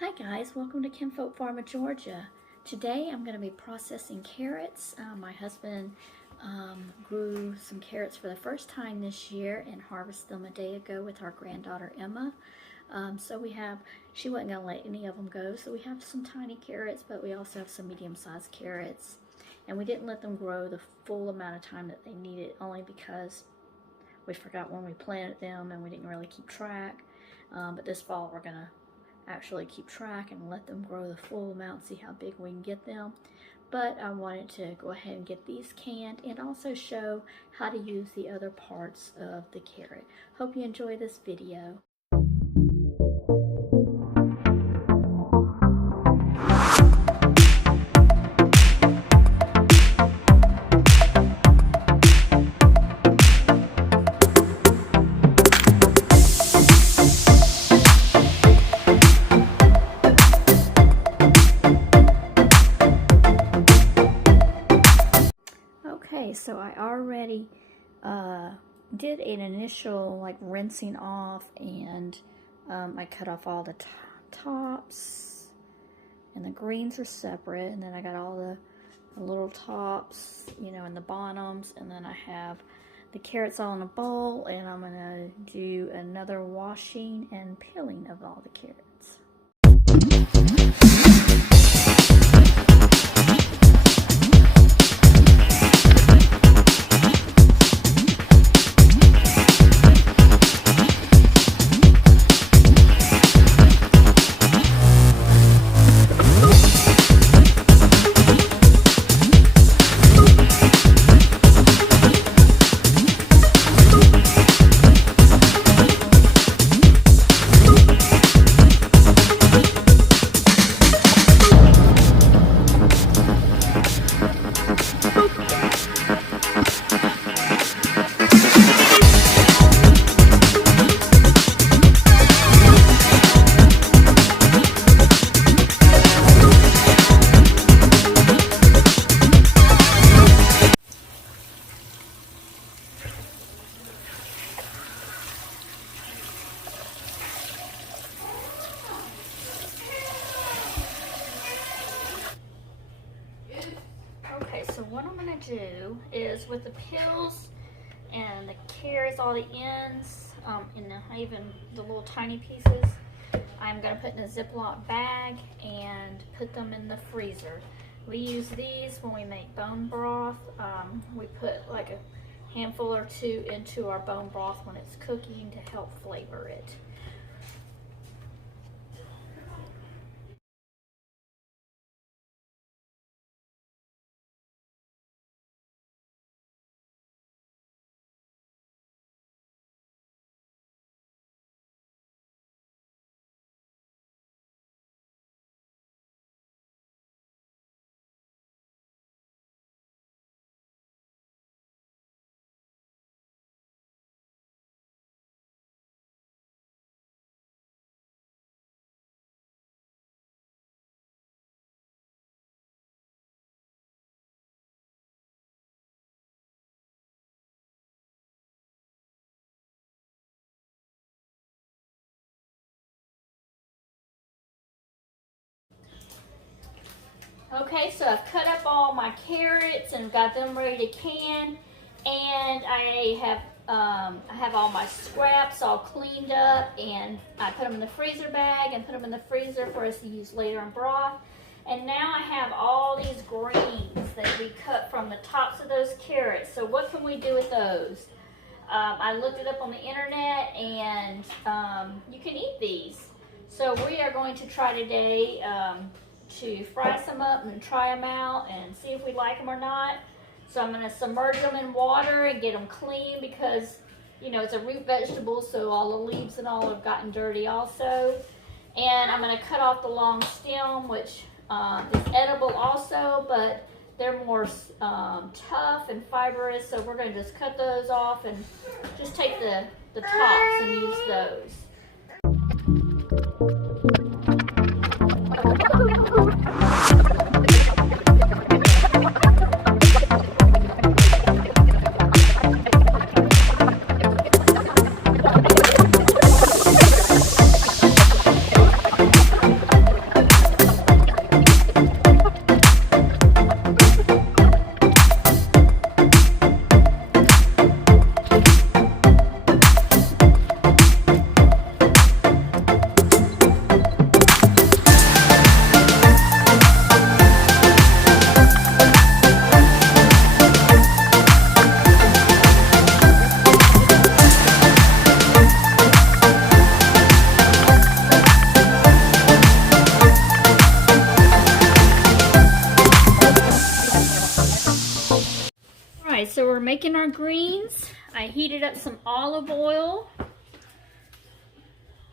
Hi guys, welcome to Kinfolk Farmer, Georgia. Today I'm going to be processing carrots. My husband grew some carrots for the first time this year and harvested them a day ago with our granddaughter Emma. She wasn't going to let any of them go, so we have some tiny carrots, but we also have some medium-sized carrots. And we didn't let them grow the full amount of time that they needed, only because we forgot when we planted them and we didn't really keep track. But this fall we're going to actually keep track and let them grow the full amount, see how big we can get them. But I wanted to go ahead and get these canned and also show how to use the other parts of the carrot. Hope you enjoy this video. Okay, so I already did an initial rinsing off, and I cut off all the tops, and the greens are separate, and then I got all the little tops, and the bottoms, and then I have the carrots all in a bowl, and I'm gonna do another washing and peeling of all the carrots. Okay, so what I'm going to do is with the peels and the carrots, all the ends, and even the little tiny pieces, I'm going to put in a Ziploc bag and put them in the freezer. We use these when we make bone broth. We put like a handful or two into our bone broth when it's cooking to help flavor it. Okay, so I've cut up all my carrots and got them ready to can, and I have all my scraps all cleaned up, and I put them in the freezer bag and put them in the freezer for us to use later in broth. And now I have all these greens that we cut from the tops of those carrots. So what can we do with those? I looked it up on the internet, and you can eat these. So we are going to try today to fry some up and try them out and see if we like them or not. So I'm going to submerge them in water and get them clean, because it's a root vegetable, so all the leaves and all have gotten dirty also. And I'm going to cut off the long stem, which is edible also, but they're more tough and fibrous, so we're going to just cut those off and just take the tops and use those. we're making our greens. I heated up some olive oil.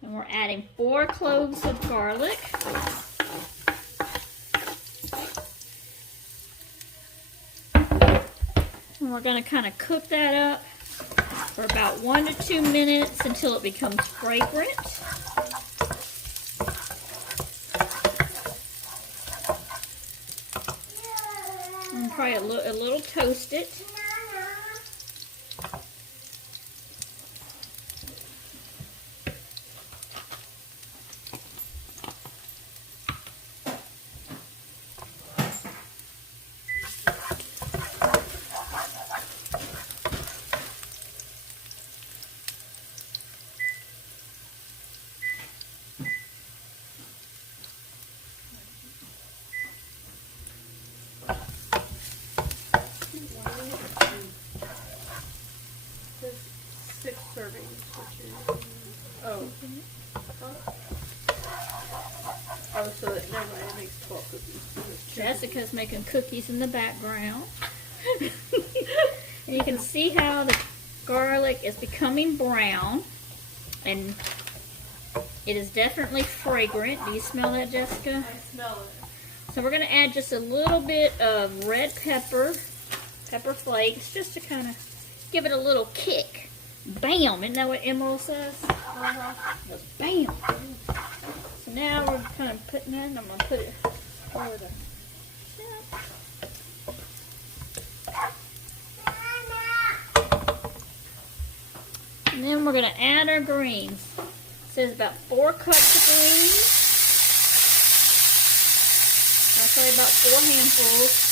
And we're adding 4 cloves of garlic. And we're going to kind of cook that up for about 1 to 2 minutes until it becomes fragrant. And try a little toasted. Oh, so that never mind, it makes 12 cookies. Jessica's making cookies in the background. And you can see how the garlic is becoming brown. And it is definitely fragrant. Do you smell that, Jessica? I smell it. So we're going to add just a little bit of red pepper flakes, just to kind of give it a little kick. Bam! Isn't that what Emerald says? Bam! So now we're kind of putting that, and I'm going to put it over the tip. And then we're going to add our greens. It says about 4 cups of greens. I'll say about 4 handfuls.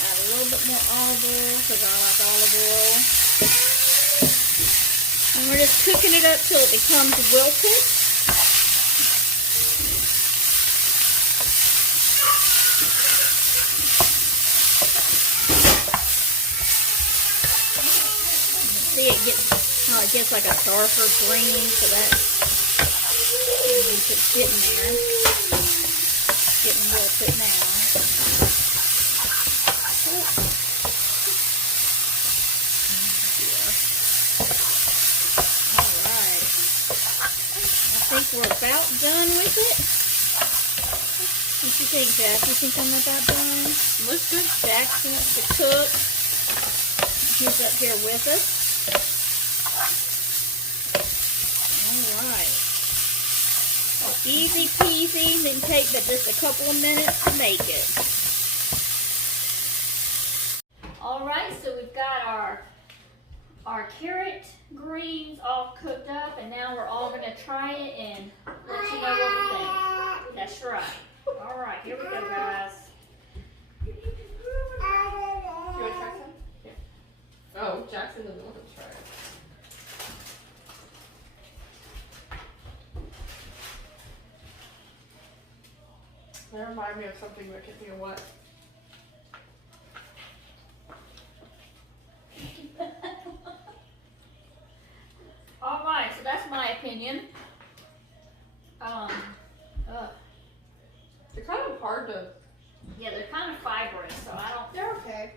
Add a little bit more olive oil because I like olive oil. And we're just cooking it up till it becomes wilted. See, it gets like a darker green, so that's it's getting there. Getting wilted now. Alright. I think we're about done with it. What you think, Jack? You think I'm about done? Looks good. Jackson wants to cook. He's up here with us. Alright. Easy peasy, didn't take but just a couple of minutes to make it. Alright, so we've got our carrot greens all cooked up, and now we're all going to try it and let you know what we think. That's right. Alright, here we go, guys. You want to try some? Yeah. Oh, Jackson doesn't want to try it. That reminds me of something, but I can't think of what. Alright, so that's my opinion. They're kind of hard to... Yeah, they're kind of fibrous, so I don't... They're okay.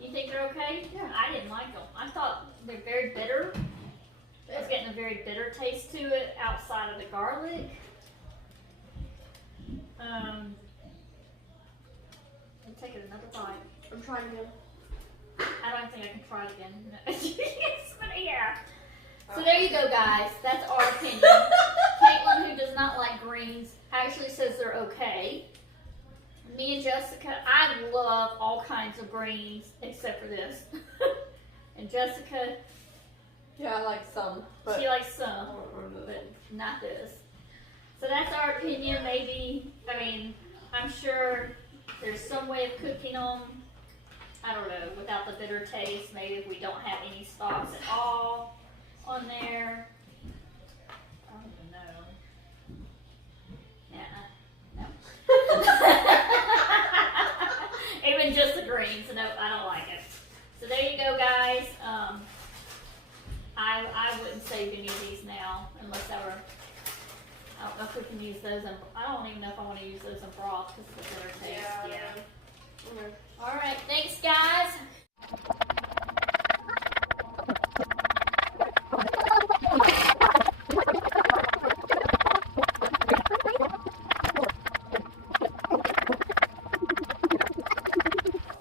You think they're okay? Yeah. I didn't like them. I thought they're very bitter. I was getting a very bitter taste to it outside of the garlic. I'm taking another bite. I'm trying again. I don't think I can try it again. Yes, but yeah. So there you go, guys. That's our opinion. Caitlin, who does not like greens, actually says they're okay. Me and Jessica, I love all kinds of greens except for this. And Jessica, Yeah, I like some, but she likes some, but not this. So that's our opinion. Maybe, I mean, I'm sure there's some way of cooking them, I don't know, without the bitter taste. Maybe if we don't have any stalks at all on there. I don't know. No. Even just the greens, no, I don't like it. So there you go, guys. I wouldn't say save any of these now, unless they were, I don't know if we can use those in, I don't even know if I want to use those in broth because of the bitter taste. Yeah. Okay. All right, thanks guys.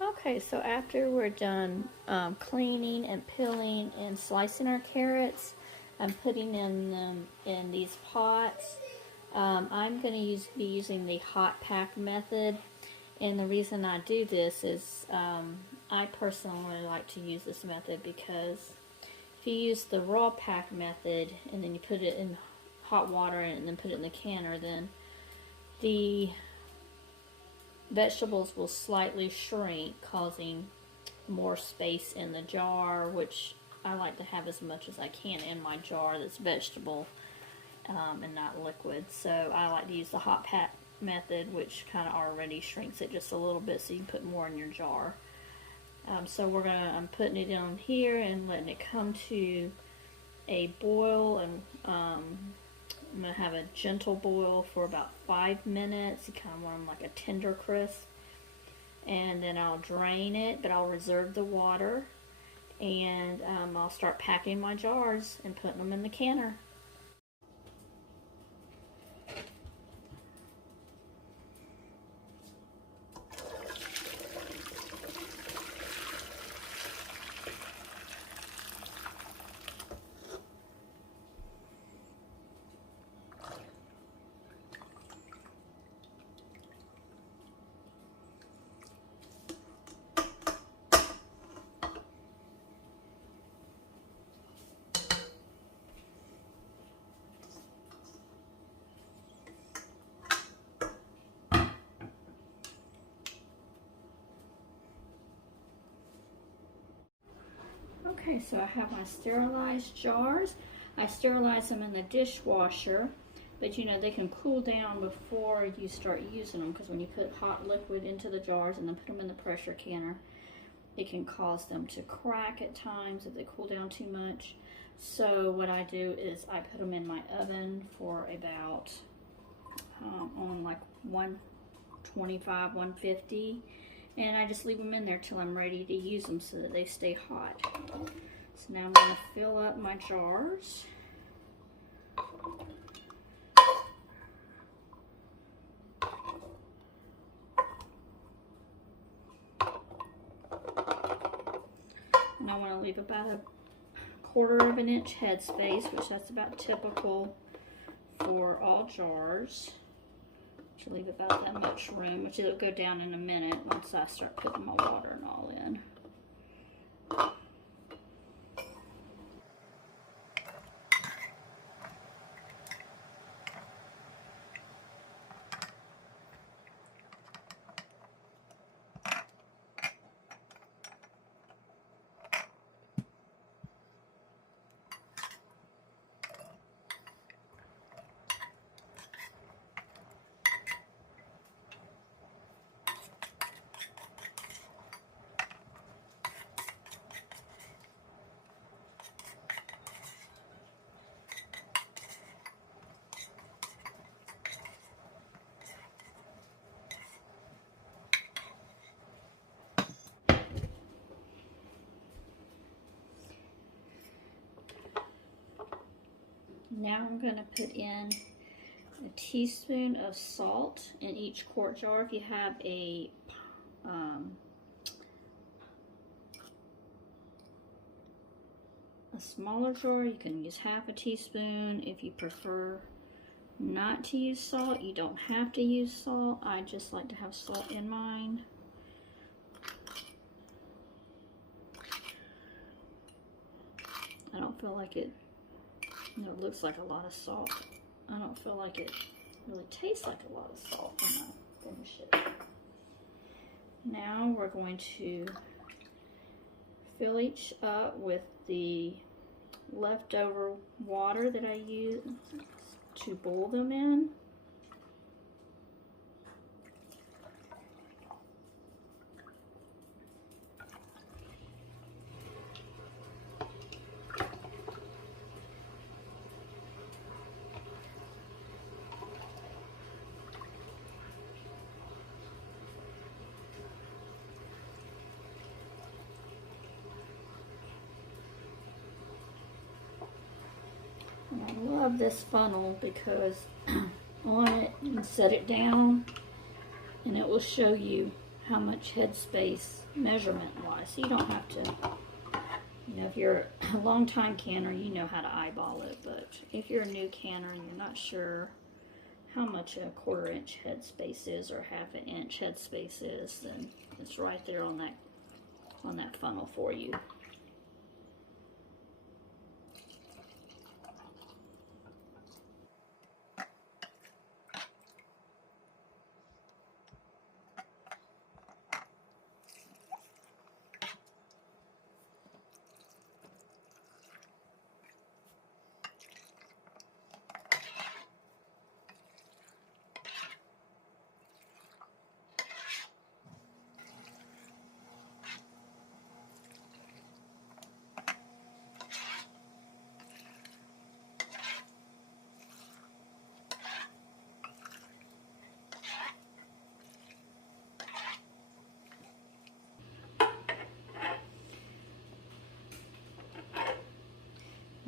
Okay, so after we're done cleaning and peeling and slicing our carrots, I'm putting them in these pots. I'm going to be using the hot pack method, and the reason I do this is I personally like to use this method because if you use the raw pack method and then you put it in hot water and then put it in the canner, then the vegetables will slightly shrink, causing more space in the jar, which I like to have as much as I can in my jar that's vegetable and not liquid. So I like to use the hot pack method, which kind of already shrinks it just a little bit so you can put more in your jar. So I'm putting it on here and letting it come to a boil, and I'm going to have a gentle boil for about 5 minutes. You kind of want them like a tender crisp. And then I'll drain it, but I'll reserve the water. And I'll start packing my jars and putting them in the canner. Okay, so I have my sterilized jars. I sterilize them in the dishwasher, but you know, they can cool down before you start using them, because when you put hot liquid into the jars and then put them in the pressure canner, it can cause them to crack at times if they cool down too much. So what I do is I put them in my oven for about on like 125, 150. And I just leave them in there till I'm ready to use them so that they stay hot. So now I'm going to fill up my jars. And I want to leave about a 1/4 of an inch headspace, which that's about typical for all jars. To leave about that much room, which it'll go down in a minute once I start putting my water and all in. Now I'm going to put in a teaspoon of salt in each quart jar. If you have a smaller jar, you can use half a teaspoon. If you prefer not to use salt, you don't have to use salt. I just like to have salt in mine. I don't feel like it, you know, it looks like a lot of salt. I don't feel like it really tastes like a lot of salt when I finish it. Now we're going to fill each up with the leftover water that I use to boil them in. love this funnel because on it you can set it down and it will show you how much headspace measurement wise. So you don't have to, you know, if you're a long time canner, you know how to eyeball it, but if you're a new canner and you're not sure how much a 1/4 inch headspace is or 1/2 inch headspace is, then it's right there on that funnel for you.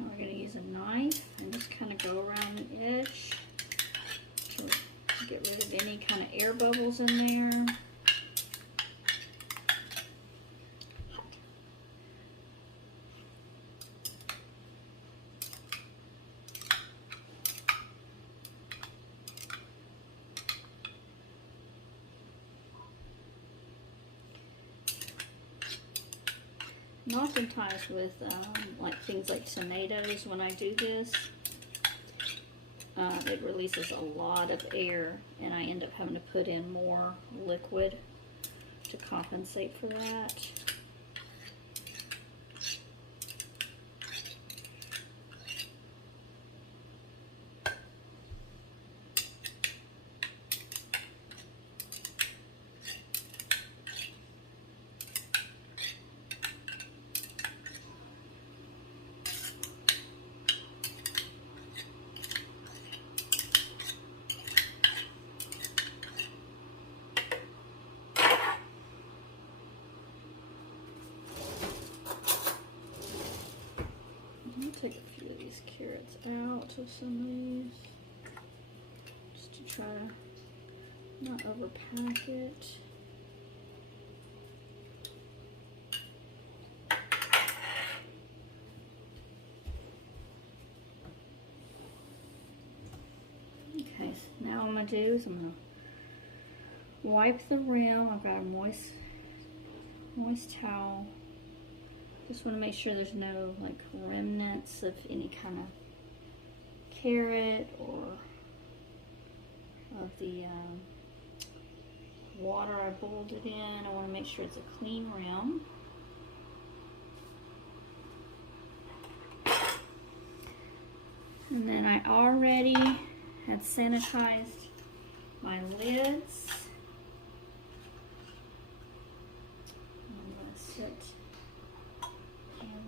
Now we're going to use a knife and just kind of go around the edge to get rid of any kind of air bubbles in there. And oftentimes with like things like tomatoes, when I do this, it releases a lot of air and I end up having to put in more liquid to compensate for that. Take a few of these carrots out of some of these, just to try to not overpack it. Okay, so now what I'm going to do is I'm going to wipe the rim. I've got a moist towel. Just want to make sure there's no like remnants of any kind of carrot or of the water I boiled it in. I want to make sure it's a clean rim. And then I already had sanitized my lids. I'm going to sit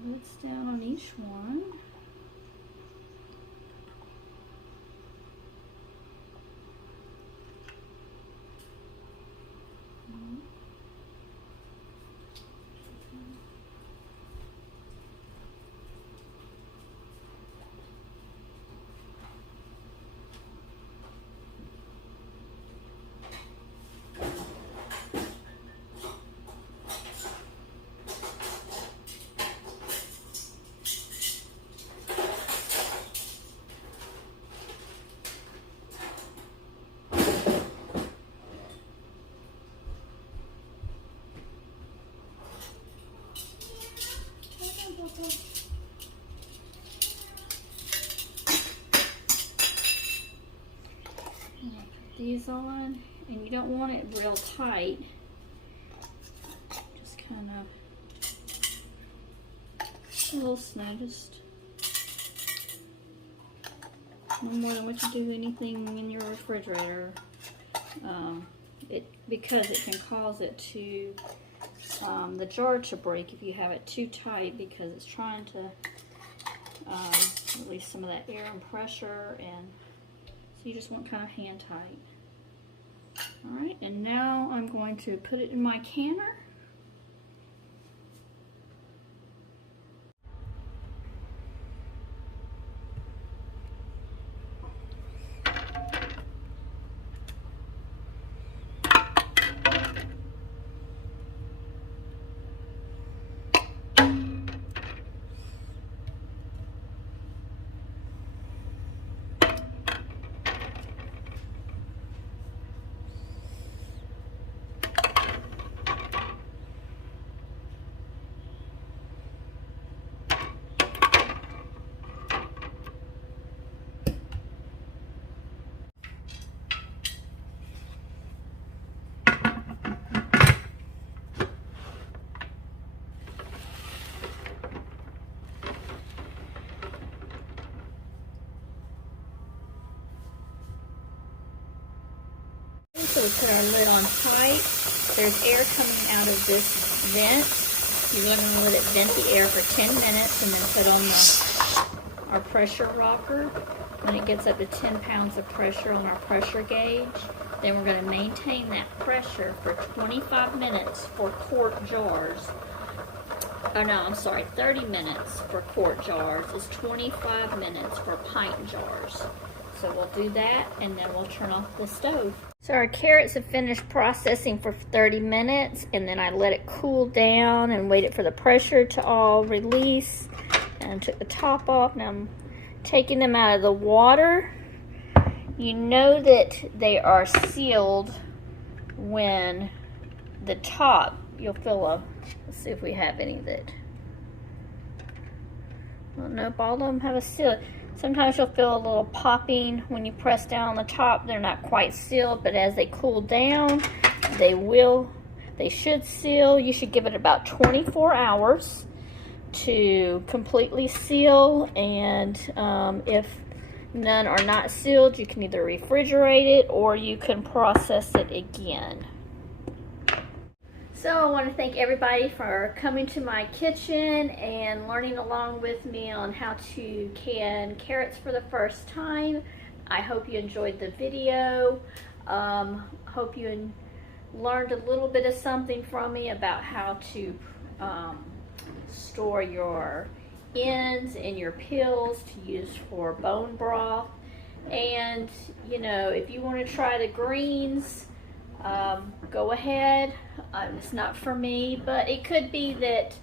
lids down on each one. These on, and you don't want it real tight, just kind of a little snug, just no more than what you do anything in your refrigerator, because it can cause it to the jar to break if you have it too tight, because it's trying to release some of that air and pressure, and so you just want kind of hand tight. Alright, and now I'm going to put it in my canner. put our lid on tight. There's air coming out of this vent. You're going to let it vent the air for 10 minutes and then put on our pressure rocker. When it gets up to 10 pounds of pressure on our pressure gauge, then we're going to maintain that pressure for 25 minutes for quart jars. Oh no, I'm sorry, 30 minutes for quart jars is 25 minutes for pint jars. So we'll do that and then we'll turn off the stove. So our carrots have finished processing for 30 minutes and then I let it cool down and waited for the pressure to all release and took the top off. Now I'm taking them out of the water. You know that they are sealed when the top, you'll feel a, let's see if we have any that, well, nope, all of them have a seal. Sometimes you'll feel a little popping when you press down on the top. They're not quite sealed, but as they cool down, they should seal. You should give it about 24 hours to completely seal, and if none are not sealed, you can either refrigerate it or you can process it again. So I want to thank everybody for coming to my kitchen and learning along with me on how to can carrots for the first time. I hope you enjoyed the video. Hope you learned a little bit of something from me about how to store your ends and your peels to use for bone broth. And you know, if you want to try the greens, go ahead. It's not for me, but it could be that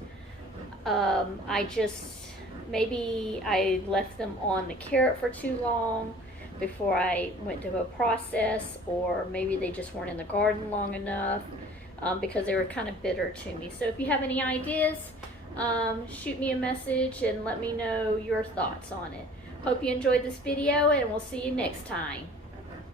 maybe I left them on the carrot for too long before I went to a process, or maybe they just weren't in the garden long enough because they were kind of bitter to me. So if you have any ideas, shoot me a message and let me know your thoughts on it. Hope you enjoyed this video, and we'll see you next time.